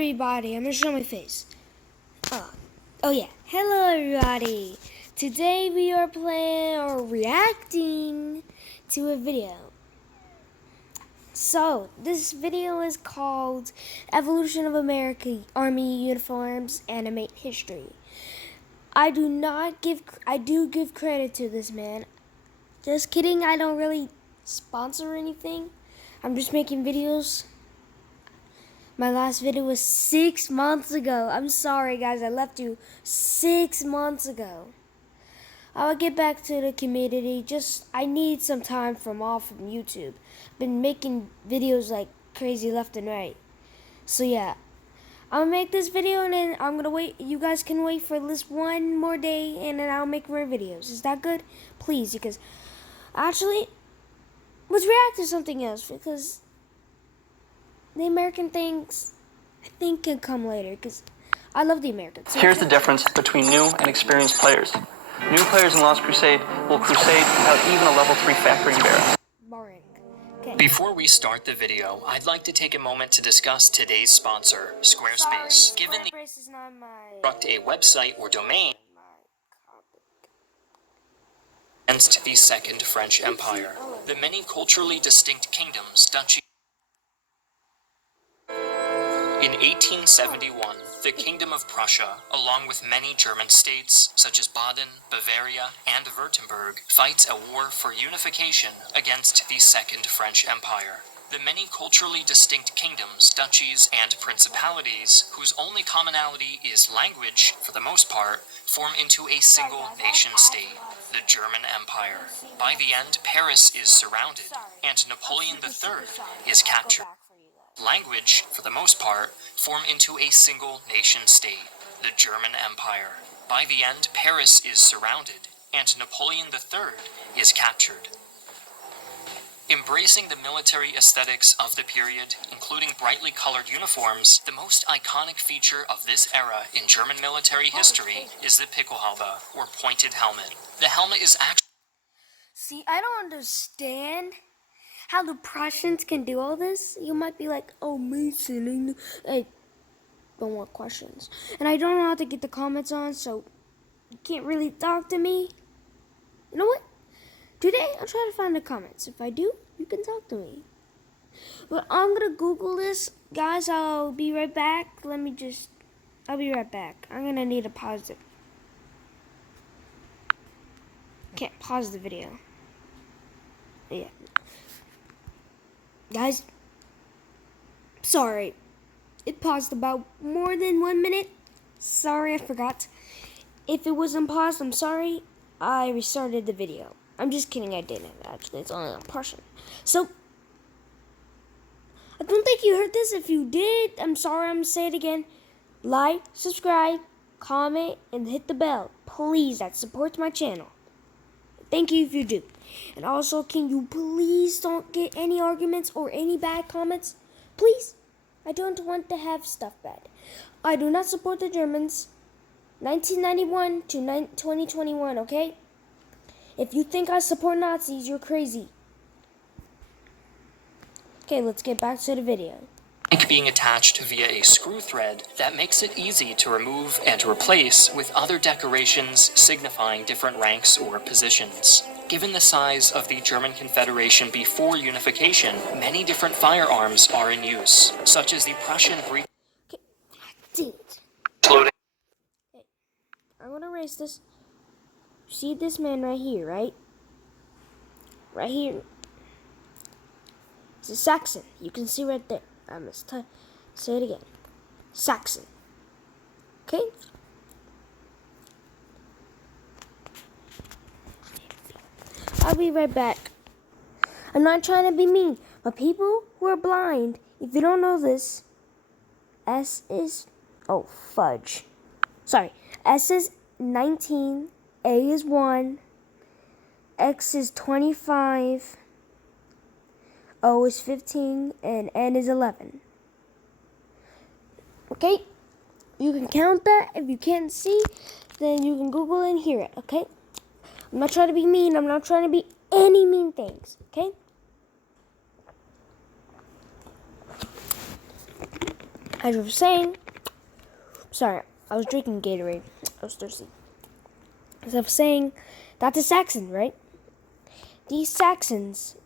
Everybody, I'm gonna show my face. Oh yeah. Hello everybody. Today we are playing or reacting to a video. So this video is called Evolution of America Army Uniforms Animate History. I do give credit to this man. Just kidding, I don't really sponsor anything. I'm just making videos. My last video was 6 months ago. I'm sorry, guys. I left you 6 months ago. I'll get back to the community. I need some time from YouTube. Been making videos like crazy left and right. So yeah, I'll make this video and then I'm gonna wait. You guys can wait for this one more day and then I'll make more videos. Is that good? Please, because actually, let's react to something else because the American things, I think, can come later because I love the Americans. Here's the difference between new and experienced players. New players in Lost Crusade will crusade without even a level 3 factory barrel. Boring. Okay. Before we start the video, I'd like to take a moment to discuss today's sponsor, Squarespace. Given the construct a website or domain against the Second French Empire, the many culturally distinct kingdoms, duchies. In 1871, the Kingdom of Prussia, along with many German states, such as Baden, Bavaria, and Württemberg, fights a war for unification against the Second French Empire. The many culturally distinct kingdoms, duchies, and principalities, whose only commonality is language, for the most part, form into a single nation-state, the German Empire. By the end, Paris is surrounded, and Napoleon III is captured. Language, for the most part, form into a single nation-state, the German Empire. By the end, Paris is surrounded, and Napoleon III is captured. Embracing the military aesthetics of the period, including brightly colored uniforms, the most iconic feature of this era in German military history is the Pickelhaube, or pointed helmet. The helmet is actually... See, I don't understand how the Prussians can do all this. You might be like, oh, Mason, I don't want questions. And I don't know how to get the comments on, so you can't really talk to me. You know what? Today, I'll try to find the comments. If I do, you can talk to me. But I'm going to Google this. Guys, I'll be right back. I'll be right back. I'm going to need to pause it. Can't pause the video. Yeah. Guys, sorry, it paused about more than 1 minute. Sorry, I forgot. If it wasn't paused, I'm sorry. I restarted the video. I'm just kidding, I didn't actually. It's only a portion. So, I don't think you heard this. If you did, I'm sorry, I'm gonna say it again. Like, subscribe, comment, and hit the bell. Please, that supports my channel. Thank you if you do. And also, can you please don't get any arguments or any bad comments? Please. I don't want to have stuff bad. I do not support the Germans. 1991 to 2021, okay? If you think I support Nazis, you're crazy. Okay, let's get back to the video. Being attached via a screw thread that makes it easy to remove and replace with other decorations signifying different ranks or positions. Given the size of the German Confederation before unification, many different firearms are in use, such as the Prussian breech. Okay, dang it. Loading. Hey, I want to erase this. See this man right here, right? Right here. It's a Saxon. You can see right there. I must say it again. Saxon. Okay? I'll be right back. I'm not trying to be mean, but people who are blind, if you don't know this, S is... Oh, fudge. Sorry. S is 19, A is 1, X is 25, O is 15, and N is 11. Okay? You can count that. If you can't see, then you can Google it and hear it, okay? I'm not trying to be mean. I'm not trying to be any mean things, okay? As I was saying, sorry, I was drinking Gatorade. I was thirsty. As I was saying, that's a Saxon, right? These Saxons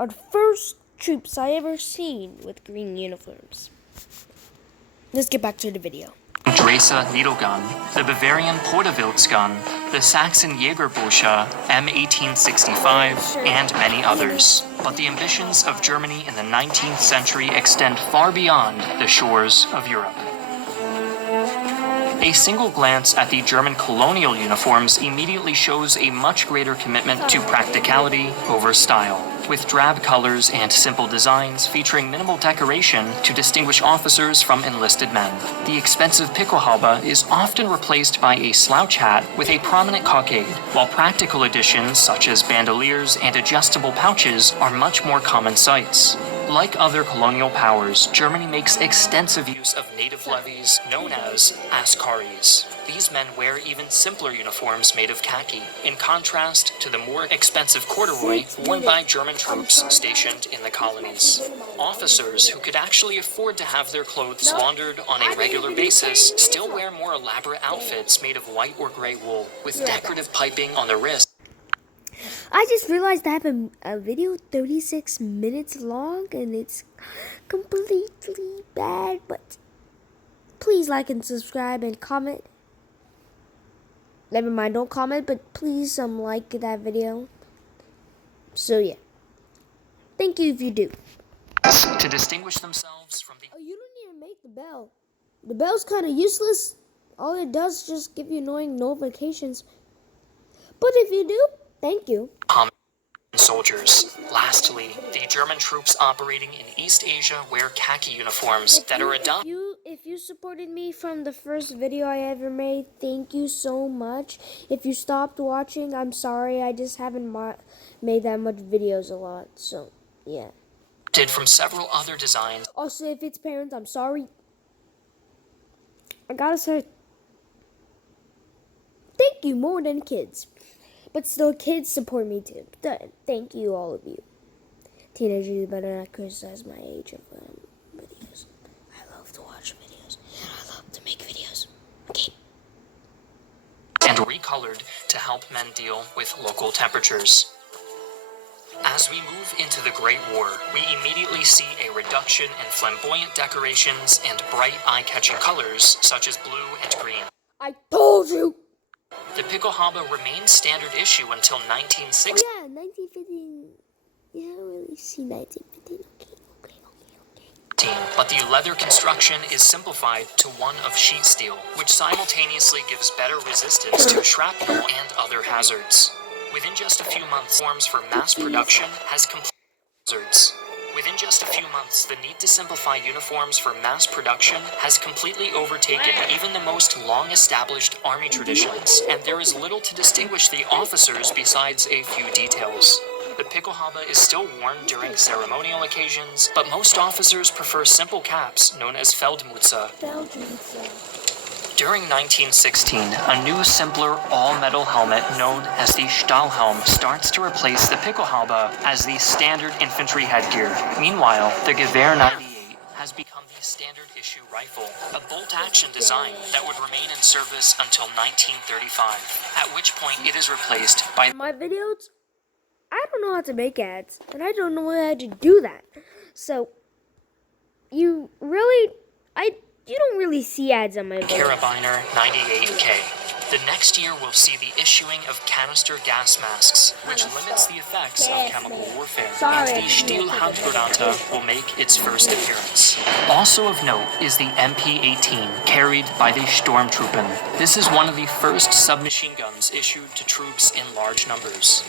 are the first troops I ever seen with green uniforms. Let's get back to the video. Dresa needle gun, the Bavarian Portewildsgun, the Saxon Jägerbursche M1865, and many others. But the ambitions of Germany in the 19th century extend far beyond the shores of Europe. A single glance at the German colonial uniforms immediately shows a much greater commitment to practicality over style, with drab colors and simple designs featuring minimal decoration to distinguish officers from enlisted men. The expensive Pickelhaube is often replaced by a slouch hat with a prominent cockade, while practical additions such as bandoliers and adjustable pouches are much more common sights. Like other colonial powers, Germany makes extensive use of native levies known as askaris. These men wear even simpler uniforms made of khaki, in contrast to the more expensive corduroy worn by German troops stationed in the colonies. Officers who could actually afford to have their clothes laundered on a regular basis still wear more elaborate outfits made of white or gray wool, with decorative piping on the wrist. I just realized I have a video 36 minutes long and it's completely bad, but please like and subscribe and comment. Never mind, don't comment, but please like that video. So yeah, thank you if you do. To distinguish themselves from the... Oh, you don't even make the bell. The bell's kind of useless. All it does is just give you annoying notifications. But if you do, thank you. Soldiers. Lastly, the German troops operating in East Asia wear khaki uniforms that are adopted. If you supported me from the first video I ever made, thank you so much. If you stopped watching, I'm sorry. I just haven't made that much videos a lot. So, yeah. Did from several other designs. Also, if it's parents, I'm sorry. I gotta say, thank you more than kids. But still, kids support me too. Thank you, all of you. Teenagers better not criticize my age of videos. I love to watch videos. And I love to make videos. Okay. And recolored to help men deal with local temperatures. As we move into the Great War, we immediately see a reduction in flamboyant decorations and bright eye-catching colors such as blue and green. I told you! The Pickelhaube remained standard issue until 1960. Oh yeah, 1915. Yeah, I don't really see 1915. Okay. But the leather construction is simplified to one of sheet steel, which simultaneously gives better resistance to shrapnel and other hazards. Within just a few months, forms for mass production has completed hazards. Within just a few months, the need to simplify uniforms for mass production has completely overtaken even the most long-established army traditions, and there is little to distinguish the officers besides a few details. The Pickelhaube is still worn during ceremonial occasions, but most officers prefer simple caps known as Feldmütze. During 1916, a new, simpler, all-metal helmet known as the Stahlhelm starts to replace the Pickelhaube as the standard infantry headgear. Meanwhile, the Gewehr 98 has become the standard issue rifle, a bolt-action design that would remain in service until 1935, at which point it is replaced by... My videos, I don't know how to make ads, and I don't know how to do that. So, you don't really see ads on my videos. Carabiner 98K. The next year will see the issuing of canister gas masks, which limits the effects of chemical warfare. And the Stihlhandgranate will make its first appearance. Also of note is the MP-18, carried by the Sturmtruppen. This is one of the first submachine guns issued to troops in large numbers.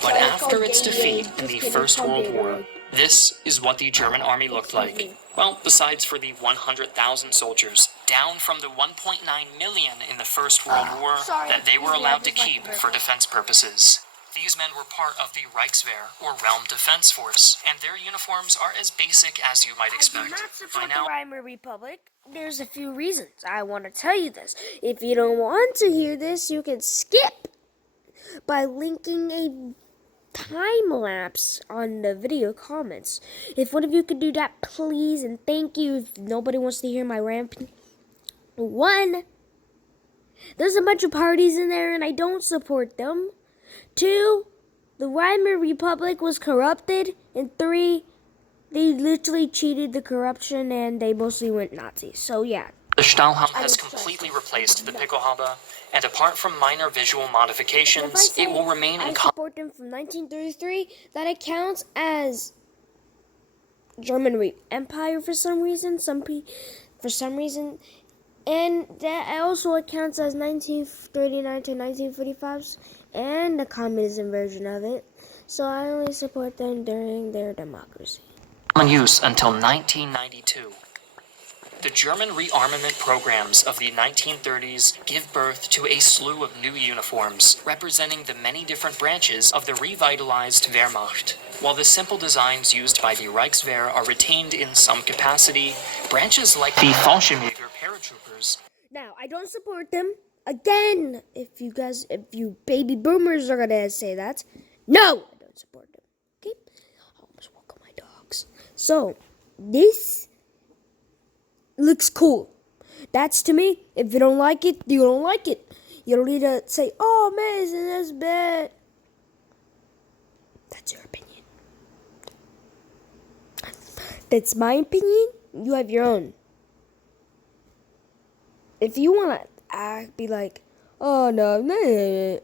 But after its defeat in the First World War, this is what the German army looked like. Well, besides for the 100,000 soldiers, down from the 1.9 million in the First World War that they were allowed to keep for defense purposes. These men were part of the Reichswehr, or Realm Defense Force, and their uniforms are as basic as you might expect. I do not support the Weimar Republic. There's a few reasons. I want to tell you this. If you don't want to hear this, you can skip by linking a time lapse on the video comments. If one of you could do that, please, and thank you. If nobody wants to hear my rant. 1, there's a bunch of parties in there and I don't support them. 2, the Weimar Republic was corrupted. And 3, they literally cheated the corruption and they mostly went Nazi. So yeah. The Stahlhelm has completely replaced the Pickelhaube, and apart from minor visual modifications, it will remain in I support them from 1933. That it counts as German Empire for some reason. And that also accounts as 1939 to 1945 and the communism version of it. So I only support them during their democracy. Common use until 1992. The German rearmament programs of the 1930s give birth to a slew of new uniforms, representing the many different branches of the revitalized Wehrmacht. While the simple designs used by the Reichswehr are retained in some capacity, branches like the Fallschirmjäger paratroopers. Now, I don't support them. Again, if you baby boomers are gonna say that, no, I don't support them. Okay? I almost woke up my dogs. So, this looks cool. That's to me. If you don't like it, you don't like it. You don't need to say, oh, amazing, that's bad. That's your opinion. That's my opinion. You have your own. If you want to be like, oh, no, man,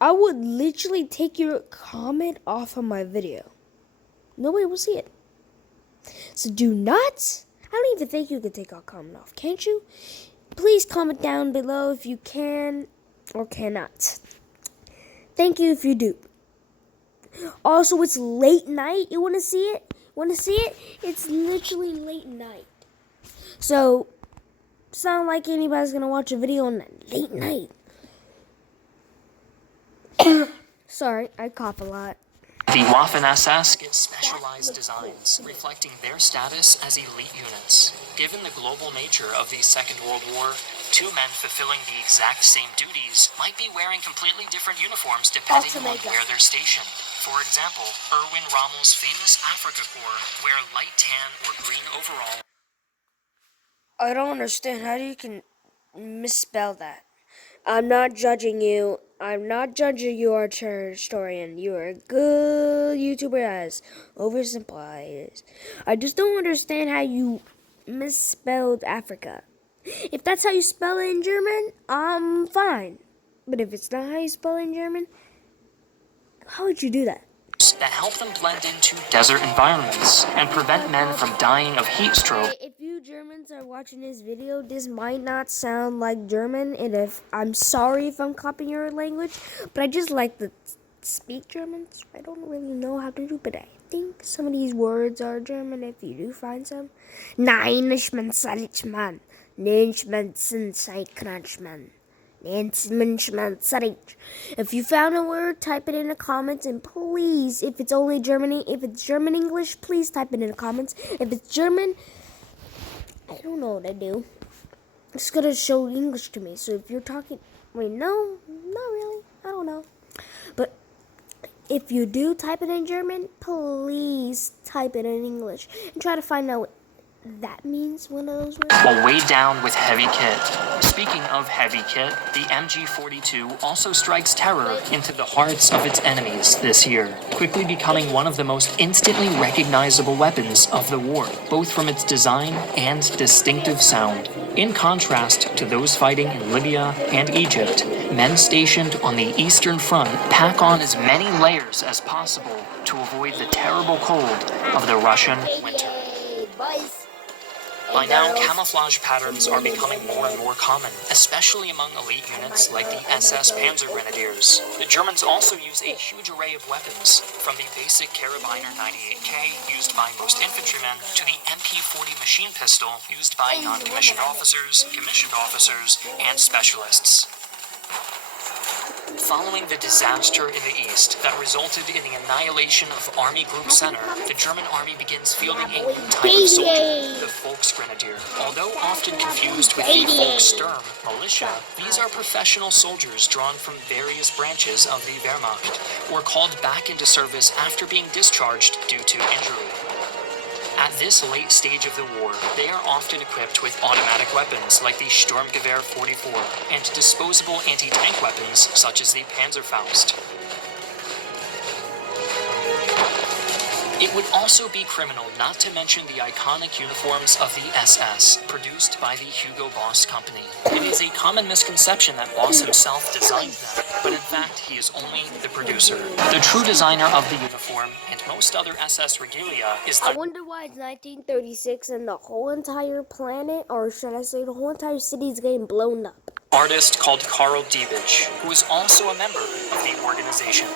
I would literally take your comment off of my video. Nobody will see it. So do not, I don't even think you can take our comment off, can't you? Please comment down below if you can or cannot. Thank you if you do. Also, it's late night. You want to see it? It's literally late night. So, it's not like anybody's going to watch a video on late night. Sorry, I cough a lot. The Waffen-SS get specialized designs, reflecting their status as elite units. Given the global nature of the Second World War, 2 men fulfilling the exact same duties might be wearing completely different uniforms depending on where they're stationed. For example, Erwin Rommel's famous Afrika Corps wear light tan or green overall. I don't understand how you can misspell that. I'm not judging you. Armchair Historian. You are a good YouTuber as oversimplified. I just don't understand how you misspelled Africa. If that's how you spell it in German, I'm fine. But if it's not how you spell it in German, how would you do that? That help them blend into desert environments and prevent men from dying of heat stroke. If you Germans are watching this video, this might not sound like German, and if I'm sorry if I'm copying your language, but I just like to speak German, so I don't really know how to do, but I think some of these words are German if you do find some. Nein, ich bin Salzmann. Nicht mein Crunchman. If you found a word, type it in the comments, and please, if it's German English, please type it in the comments. If it's German, I don't know what I do. It's gonna show English to me. So if you're talking, wait, no, not really. I don't know. But if you do type it in German, please type it in English and try to find out what that means, one of those words. While weighed down with heavy kit. Speaking of heavy kit, the MG42 also strikes terror into the hearts of its enemies this year, quickly becoming one of the most instantly recognizable weapons of the war, both from its design and distinctive sound. In contrast to those fighting in Libya and Egypt, men stationed on the Eastern Front pack on as many layers as possible to avoid the terrible cold of the Russian winter. By now, camouflage patterns are becoming more and more common, especially among elite units like the SS Panzer Grenadiers. The Germans also use a huge array of weapons, from the basic Karabiner 98K used by most infantrymen to the MP40 machine pistol used by non-commissioned officers, commissioned officers, and specialists. Following the disaster in the East that resulted in the annihilation of Army Group Center, the German army begins fielding a new type of soldier, the Volksgrenadier, Although often confused with the Volkssturm militia, these are professional soldiers drawn from various branches of the Wehrmacht, or called back into service after being discharged due to injury. At this late stage of the war, they are often equipped with automatic weapons like the Sturmgewehr 44 and disposable anti-tank weapons such as the Panzerfaust. It would also be criminal not to mention the iconic uniforms of the SS, produced by the Hugo Boss company. It is a common misconception that Boss himself designed them, but in fact he is only the producer. The true designer of the uniform, and most other SS regalia, is I the wonder why it's 1936 and the whole entire planet, or should I say the whole entire city, is getting blown up. artist called Karl Diebitsch, who is also a member of the organization.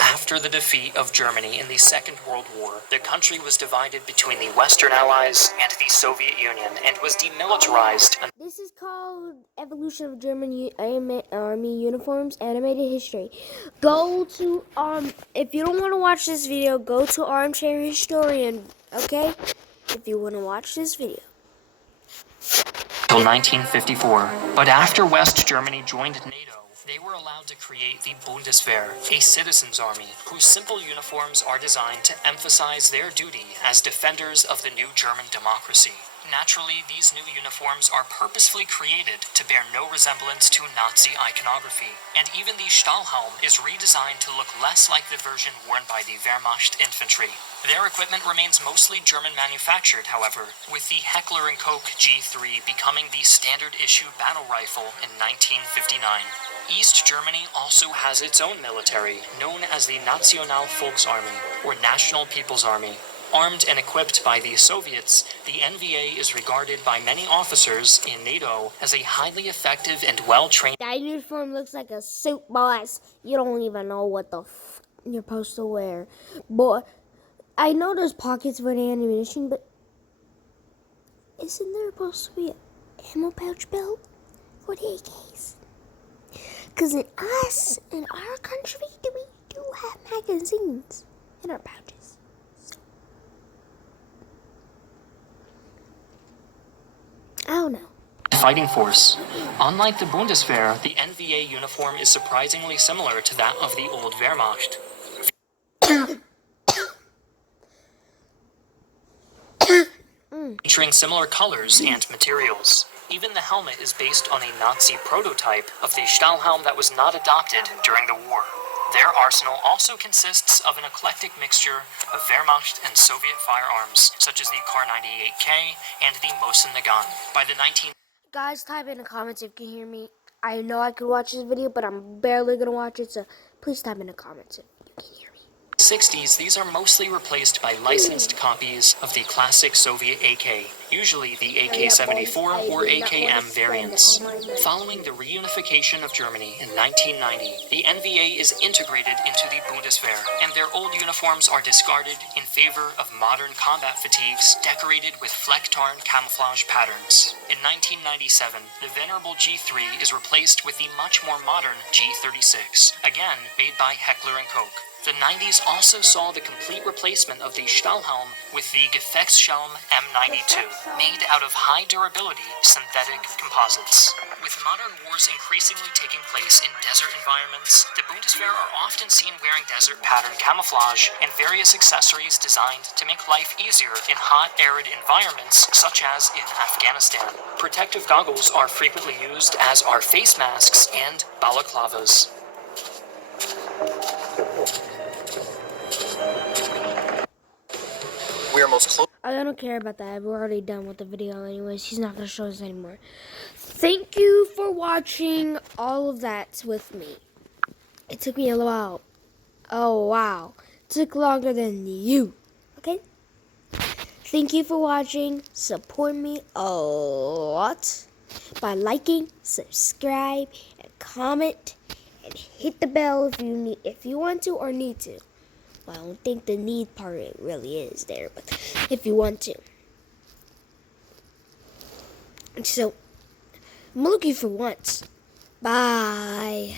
After the defeat of Germany in the Second World War, the country was divided between the Western Allies and the Soviet Union and was demilitarized. This is called Evolution of German Army Uniforms Animated History. Go to, if you don't want to watch this video, go to Armchair Historian, okay? If you want to watch this video. Until 1954. But after West Germany joined NATO, they were allowed to create the Bundeswehr, a citizens' army, whose simple uniforms are designed to emphasize their duty as defenders of the new German democracy. Naturally, these new uniforms are purposefully created to bear no resemblance to Nazi iconography, and even the Stahlhelm is redesigned to look less like the version worn by the Wehrmacht infantry. Their equipment remains mostly German manufactured, however, with the Heckler & Koch G3 becoming the standard issue battle rifle in 1959. East Germany also has its own military, known as the National Volksarmee, or National People's Army. Armed and equipped by the Soviets, the NVA is regarded by many officers in NATO as a highly effective and well-trained. That uniform looks like a suit, boss. You don't even know what the you're supposed to wear. Boy, I know there's pockets for the ammunition, but isn't there supposed to be an ammo pouch belt for the AKs? Because in our country, we do have magazines in our pouches. I don't know. Fighting force. Unlike the Bundeswehr, the NVA uniform is surprisingly similar to that of the old Wehrmacht. Featuring similar colors and materials. Even the helmet is based on a Nazi prototype of the Stahlhelm that was not adopted during the war. Their arsenal also consists of an eclectic mixture of Wehrmacht and Soviet firearms, such as the Kar-98K and the Mosin Nagant. By the 19... Guys, type in the comments if you can hear me. I know I could watch this video, but I'm barely going to watch it, so please type in the comments if you can hear me. 60s, these are mostly replaced by licensed copies of the classic Soviet AK, usually the AK-74 or AKM variants. Following the reunification of Germany in 1990, the NVA is integrated into the Bundeswehr, and their old uniforms are discarded in favor of modern combat fatigues decorated with fleck-tarn camouflage patterns. In 1997, the venerable G3 is replaced with the much more modern G36, again made by Heckler & Koch. The 90s also saw the complete replacement of the Stahlhelm with the Gefechtshelm M92, made out of high-durability synthetic composites. With modern wars increasingly taking place in desert environments, the Bundeswehr are often seen wearing desert pattern camouflage and various accessories designed to make life easier in hot, arid environments such as in Afghanistan. Protective goggles are frequently used, as are face masks and balaclavas. We are most close. I don't care about that. We're already done with the video anyways. He's not going to show us anymore. Thank you for watching all of that with me. It took me a while. Oh, wow. It took longer than you. Okay? Thank you for watching. Support me a lot by liking, subscribe, and comment, and hit the bell if you want to or need to. Well, I don't think the need part really is there, but if you want to. So, I'm looking for once. Bye.